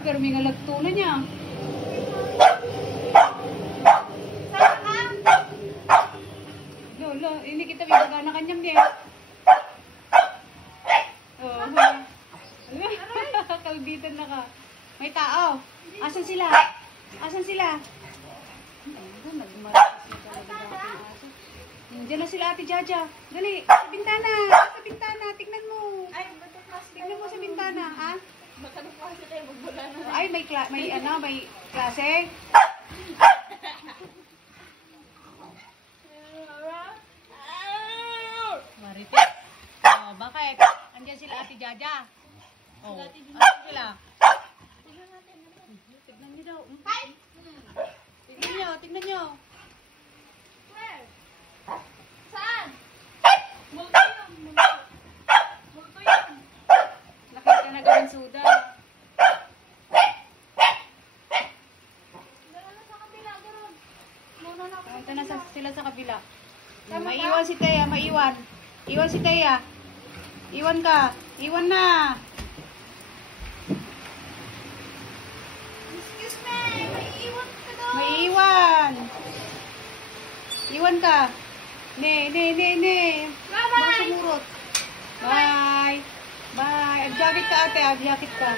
Pero may ngalagto na niya. Lolo, hindi kita bibaga na kanyang niya. Oh, kalbitan na ka. May tao. Asan sila? Asan sila? Diyan na sila Ate Jaja. Dali, sa bintana. Sa bintana, tignan mo. Tignan mo sa bintana, ha? Ay, may klase? Marites. Oh, bakit? Andiyan sila Ate Jaja. Oh, asan sila? Tignan niyo daw. Tignan niyo. Where? Saan? Multo yun. Multo yun. Nakita na gawin suda. Dala na sa kabila, garon. Muna na ako. Punta na sila sa kabila. Maiwan si Teya, maiwan. Iwan si Teya. Iwan ka. Iwan na. Excuse me, may iwan ka daw. Maiwan. Iwan ka. Ne. Bye-bye. Mga sumurot. Bye. Bye. Agjakit ka ate, agjakit ka.